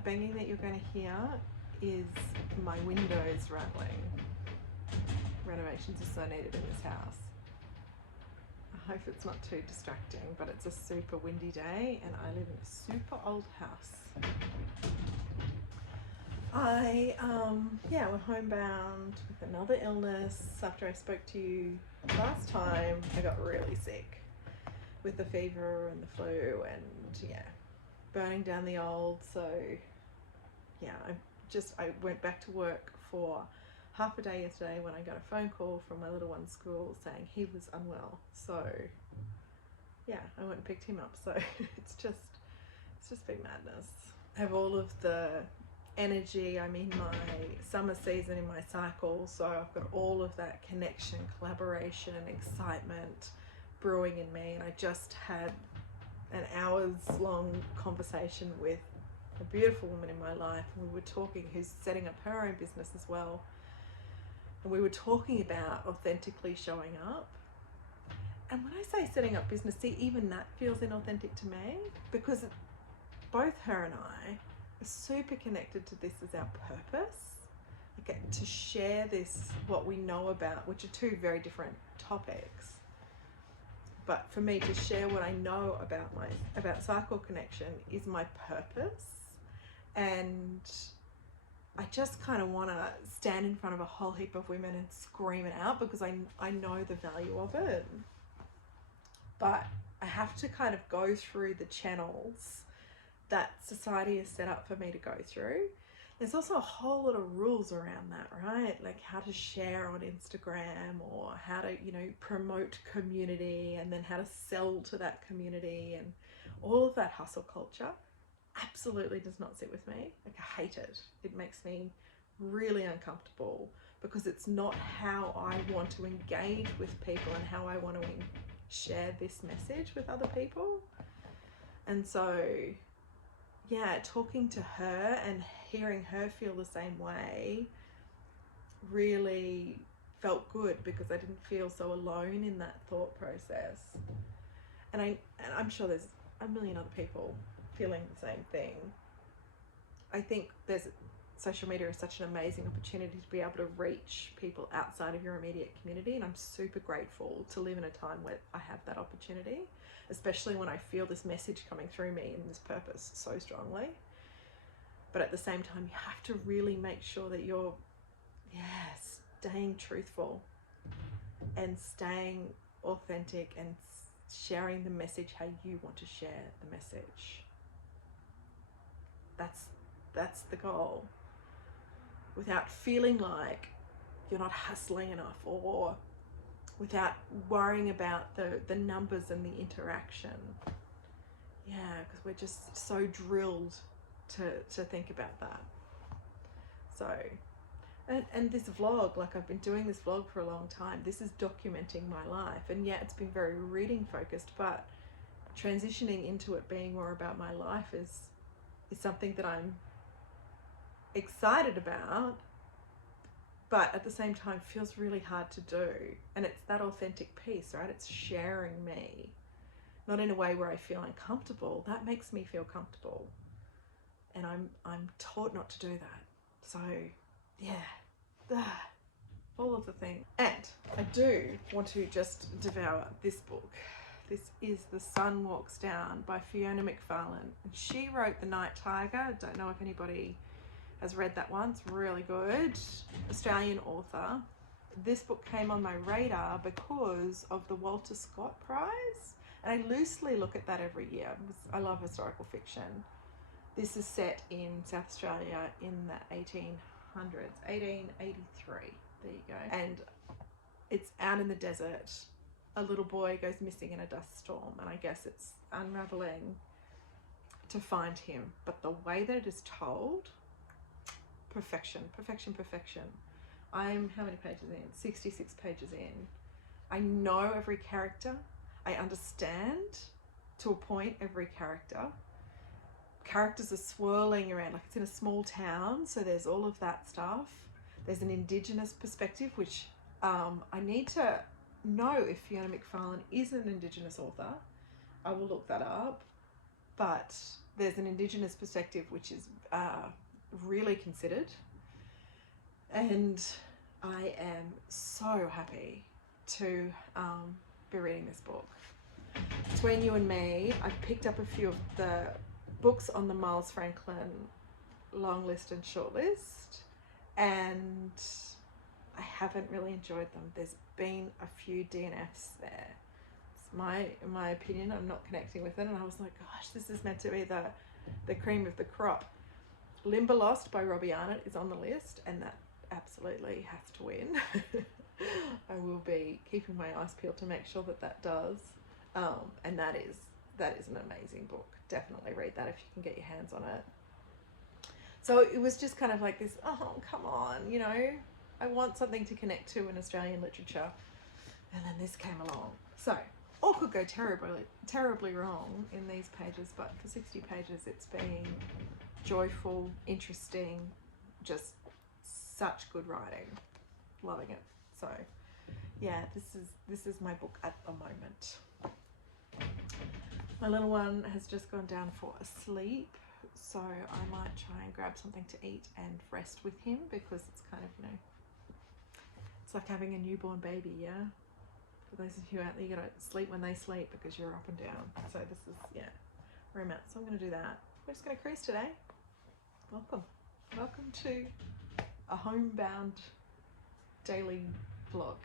That banging that you're going to hear is my windows rattling. Renovations are so needed in this house. I hope it's not too distracting, but it's a super windy day and I live in a super old house. We're homebound with another illness. After I spoke to you last time, I got really sick with the fever and the flu and burning down the old. So I went back to work for half a day yesterday when I got a phone call from my little one's school saying he was unwell. So I went and picked him up. So it's just big madness. I have all of the energy. I'm in my summer season in my cycle, so I've got all of that connection, collaboration, excitement brewing in me. And I just had an hours long conversation with a beautiful woman in my life, and we were talking, who's setting up her own business as well, and we were talking about authentically showing up. And when I say setting up business, see, even that feels inauthentic to me, because both her and I are super connected to this as our purpose, okay, to share this, what we know about, which are two very different topics. But for me to share what I know about cycle connection is my purpose. And I just kind of want to stand in front of a whole heap of women and scream it out, because I know the value of it. But I have to kind of go through the channels that society has set up for me to go through. There's also a whole lot of rules around that, right? Like how to share on Instagram, or how to, promote community, and then how to sell to that community, and all of that hustle culture absolutely does not sit with me. Like, I hate it. It makes me really uncomfortable, because it's not how I want to engage with people and how I want to share this message with other people. And so talking to her and hearing her feel the same way really felt good, because I didn't feel so alone in that thought process. And I'm sure there's a million other people feeling the same thing. I think social media is such an amazing opportunity to be able to reach people outside of your immediate community, and I'm super grateful to live in a time where I have that opportunity, especially when I feel this message coming through me and this purpose so strongly. But at the same time, you have to really make sure that you're staying truthful and staying authentic and sharing the message how you want to share the message. That's the goal, without feeling like you're not hustling enough, or without worrying about the numbers and the interaction. Because we're just so drilled to think about that. So, and this vlog, like, I've been doing this vlog for a long time. This is documenting my life, and it's been very reading focused, but transitioning into it being more about my life is something that I'm excited about, but at the same time feels really hard to do. And it's that authentic piece, right? It's sharing me, not in a way where I feel uncomfortable. That makes me feel comfortable, and I'm taught not to do that. So all of the things. And I do want to just devour this book. This is The Sun Walks Down by Fiona McFarlane. And she wrote The Night Tiger. I don't know if anybody has read that one. It's really good. Australian author. This book came on my radar because of the Walter Scott Prize. And I loosely look at that every year. I love historical fiction. This is set in South Australia in the 1800s, 1883. There you go. And it's out in the desert. A little boy goes missing in a dust storm, and I guess it's unraveling to find him. But the way that it is told, perfection, perfection, perfection. I'm how many pages in? 66 pages in. I know every character. I understand, to a point, every character. Characters are swirling around, like it's in a small town, so there's all of that stuff. There's an Indigenous perspective, which I need to know if Fiona McFarlane is an Indigenous author. I will look that up. but there's an Indigenous perspective which is really considered, and I am so happy to be reading this book. Between you and me, I've picked up a few of the books on the Miles Franklin long list and short list, and I haven't really enjoyed them. There's been a few DNFs there. It's my opinion. I'm not connecting with it, and I was like, gosh, this is meant to be the cream of the crop. Limberlost by Robbie Arnott is on the list, and that absolutely has to win. I will be keeping my eyes peeled to make sure that does. And that is an amazing book. Definitely read that if you can get your hands on it. So it was just kind of like this, oh, come on, you know, I want something to connect to in Australian literature. And then this came along. So all could go terribly wrong in these pages, but for 60 pages it's been joyful, interesting, just such good writing. Loving it. So yeah, this is my book at the moment. My little one has just gone down for a sleep, so I might try and grab something to eat and rest with him, because it's kind of, you know, it's like having a newborn baby, yeah? For those of you out there, you gotta sleep when they sleep because you're up and down. So this is, yeah, where I'm at. So I'm gonna do that. We're just gonna cruise today. Welcome to a homebound daily vlog.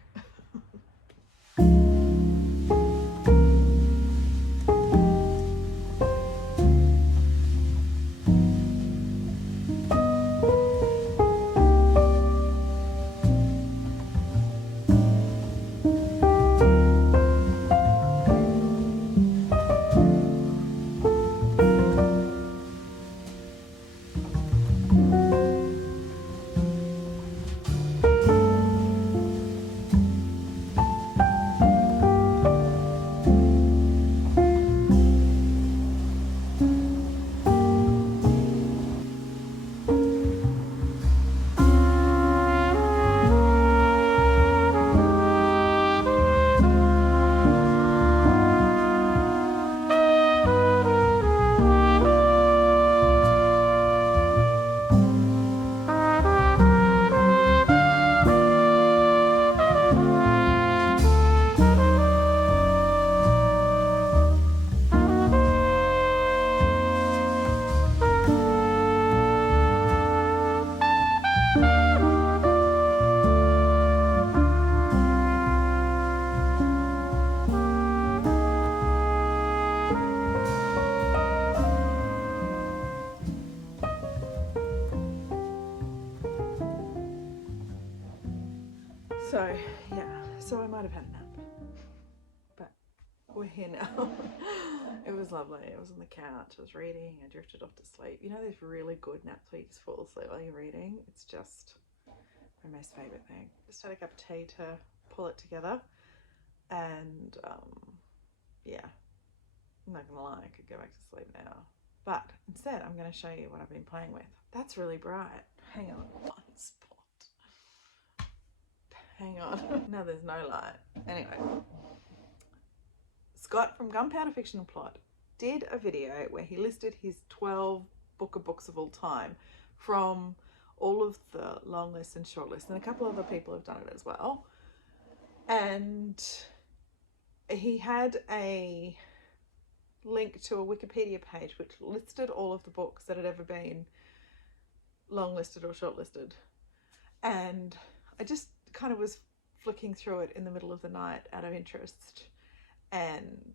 So yeah, so I might have had a nap, but we're here now. It was lovely. I was on the couch, I was reading, I drifted off to sleep. You know those really good naps where you just fall asleep while you're reading? It's just my most favourite thing. Just had a cup of tea to pull it together, and yeah, I'm not gonna lie, I could go back to sleep now. But instead I'm gonna show you what I've been playing with. That's really bright. Hang on, one spot. Hang on. No, there's no light. Anyway, Scott from Gunpowder Fiction and Plot did a video where he listed his 12 books of all time from all of the long lists and short lists, and a couple other people have done it as well. And he had a link to a Wikipedia page which listed all of the books that had ever been long listed or short listed. And I just kind of was flicking through it in the middle of the night out of interest, and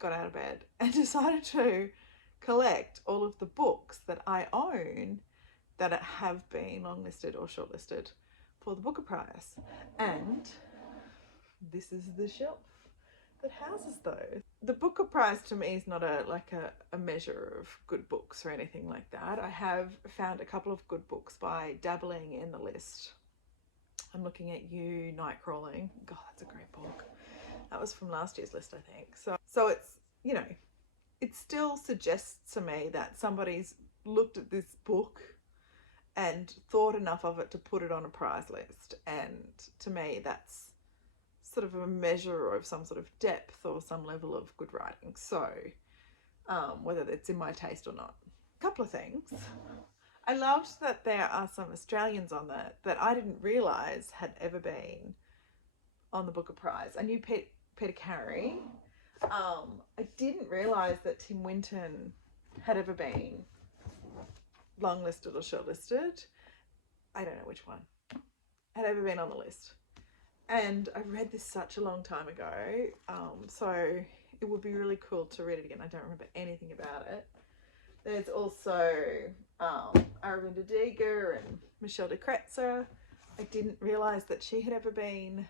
got out of bed and decided to collect all of the books that I own that have been long listed or short listed for the Booker Prize. And this is the shelf that houses those. The Booker Prize to me is not a measure of good books or anything like that. I have found a couple of good books by dabbling in the list. I'm looking at You, Nightcrawling. God, that's a great book. That was from last year's list, I think. So it's, you know, it still suggests to me that somebody's looked at this book and thought enough of it to put it on a prize list. And to me, that's sort of a measure of some sort of depth or some level of good writing. So whether it's in my taste or not. A couple of things. I loved that there are some Australians on there that I didn't realise had ever been on the Booker Prize. I knew Peter Carey. I didn't realise that Tim Winton had ever been longlisted or shortlisted. I don't know which one had ever been on the list. And I read this such a long time ago, so it would be really cool to read it again. I don't remember anything about it. There's also Aravinda Diga and Michelle de Kretzer. I didn't realise that she had ever been,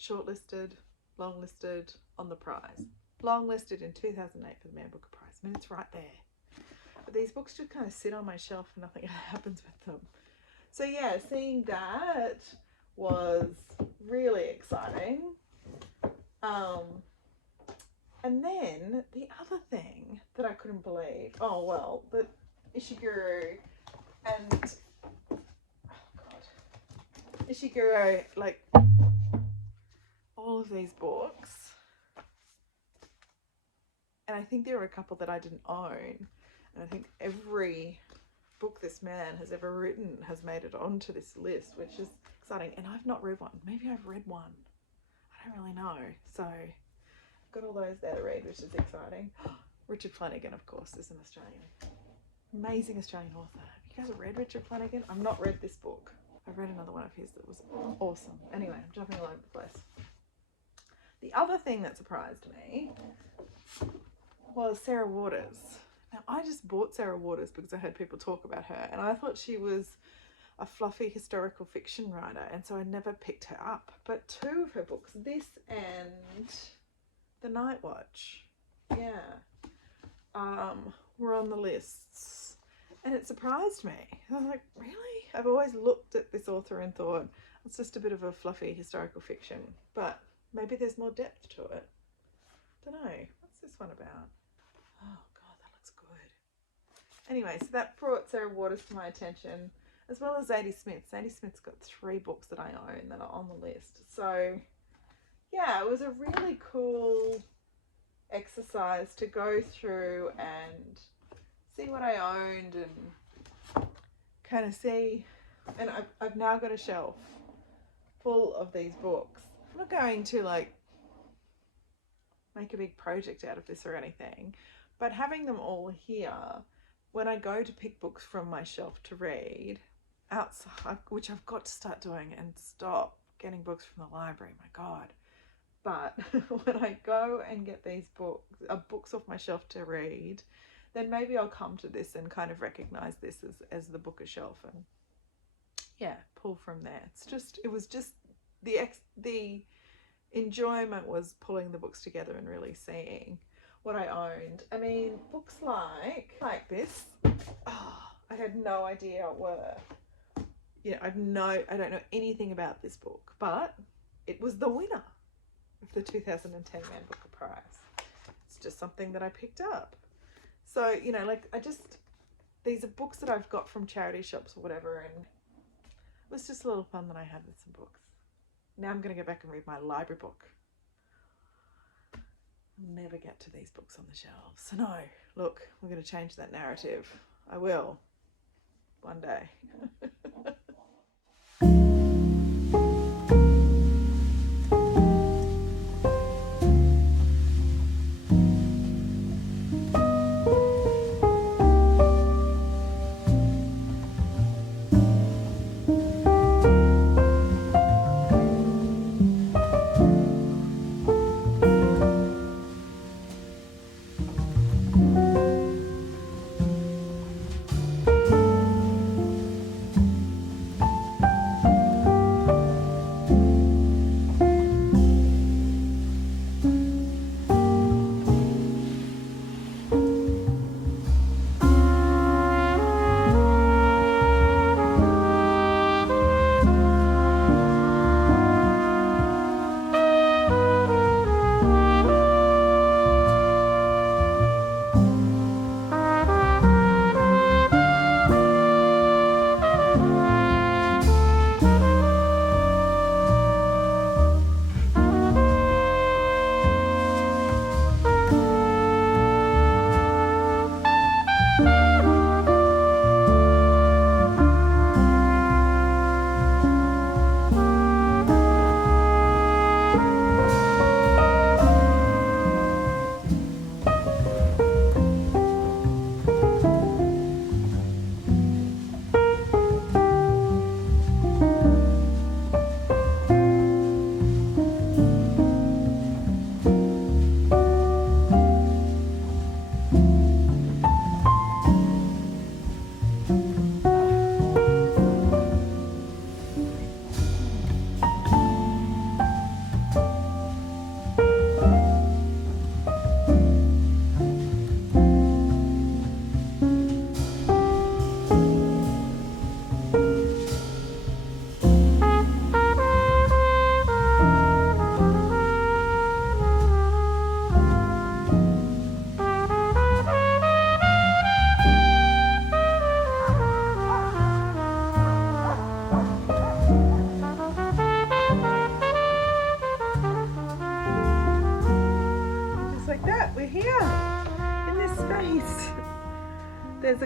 shortlisted, longlisted on the prize. Longlisted in 2008 for the Man Booker Prize. I mean, it's right there. But these books just kind of sit on my shelf and nothing happens with them. So yeah, seeing that was really exciting. And then the other thing that I couldn't believe, that Ishiguro and, Ishiguro, like, all of these books, and I think there were a couple that I didn't own, and I think every book this man has ever written has made it onto this list, which is exciting. And I've not read one. Maybe I've read one. I don't really know. So got all those there to read, which is exciting. Richard Flanagan, of course, is an Australian. Amazing Australian author. Have you guys read Richard Flanagan? I've not read this book. I've read another one of his that was awesome. Anyway, I'm jumping all over the place. The other thing that surprised me was Sarah Waters. Now, I just bought Sarah Waters because I heard people talk about her, and I thought she was a fluffy historical fiction writer, and so I never picked her up. But two of her books, this and The Night Watch, were on the lists, and it surprised me. I was like, really? I've always looked at this author and thought it's just a bit of a fluffy historical fiction, but maybe there's more depth to it. Don't know. What's this one about? Oh God, that looks good. Anyway, so that brought Sarah Waters to my attention, as well as Zadie Smith. Zadie Smith's got 3 books that I own that are on the list. So yeah, it was a really cool exercise to go through and see what I owned and kind of see. And I've now got a shelf full of these books. I'm not going to like make a big project out of this or anything, but having them all here, when I go to pick books from my shelf to read outside, which I've got to start doing and stop getting books from the library, my God. But when I go and get these books off my shelf to read, then maybe I'll come to this and kind of recognize this as the Booker shelf and pull from there. It was just the enjoyment was pulling the books together and really seeing what I owned. I mean, books like this, I had no idea were, I don't know anything about this book, but it was the winner of the 2010 Man Booker Prize. It's just something that I picked up. So, these are books that I've got from charity shops or whatever, and it was just a little fun that I had with some books. Now I'm going to go back and read my library book. I'll never get to these books on the shelves. So no, look, we're going to change that narrative. I will. One day.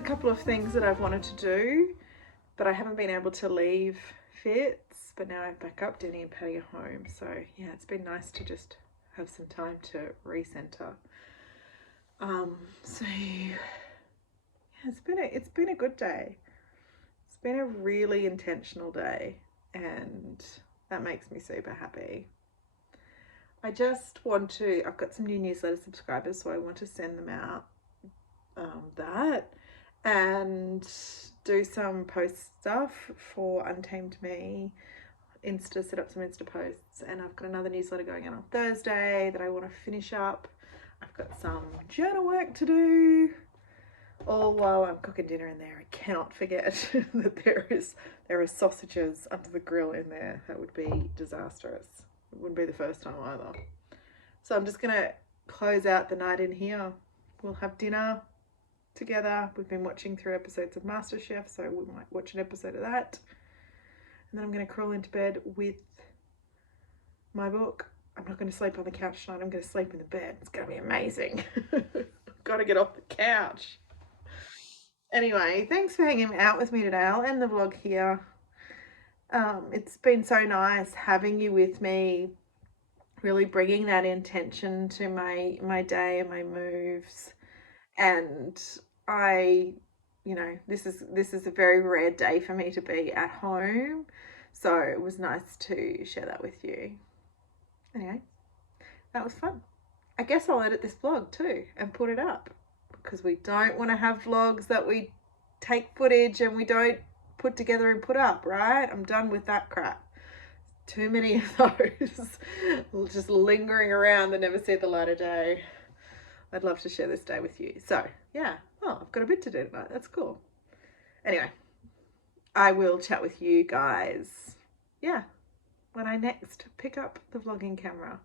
couple of things that I've wanted to do, but I haven't been able to leave Fitz. But now I've back up Denny and Patty are home. So yeah, it's been nice to just have some time to recenter. So yeah, it's been a good day. It's been a really intentional day, and that makes me super happy. I just want to, I've got some new newsletter subscribers, so I want to send them out that and do some post stuff for Untamed Me, set up some Insta posts, and I've got another newsletter going out on Thursday that I want to finish up. I've got some journal work to do, all while I'm cooking dinner in there. I cannot forget that there are sausages under the grill in there. That would be disastrous. It wouldn't be the first time either. So I'm just gonna close out the night in here. We'll have dinner together. We've been watching 3 episodes of MasterChef, so we might watch an episode of that. And then I'm gonna crawl into bed with my book. I'm not gonna sleep on the couch tonight. I'm gonna sleep in the bed. It's gonna be amazing. I've got to get off the couch. Anyway, thanks for hanging out with me today. I'll end the vlog here. It's been so nice having you with me, really bringing that intention to my day and my moves. And this is a very rare day for me to be at home, so it was nice to share that with you. Anyway, that was fun. I guess I'll edit this vlog too and put it up, because we don't want to have vlogs that we take footage and we don't put together and put up, right? I'm done with that crap. Too many of those just lingering around and never see the light of day. I'd love to share this day with you. So yeah, I've got a bit to do tonight. That's cool. Anyway, I will chat with you guys, when I next pick up the vlogging camera.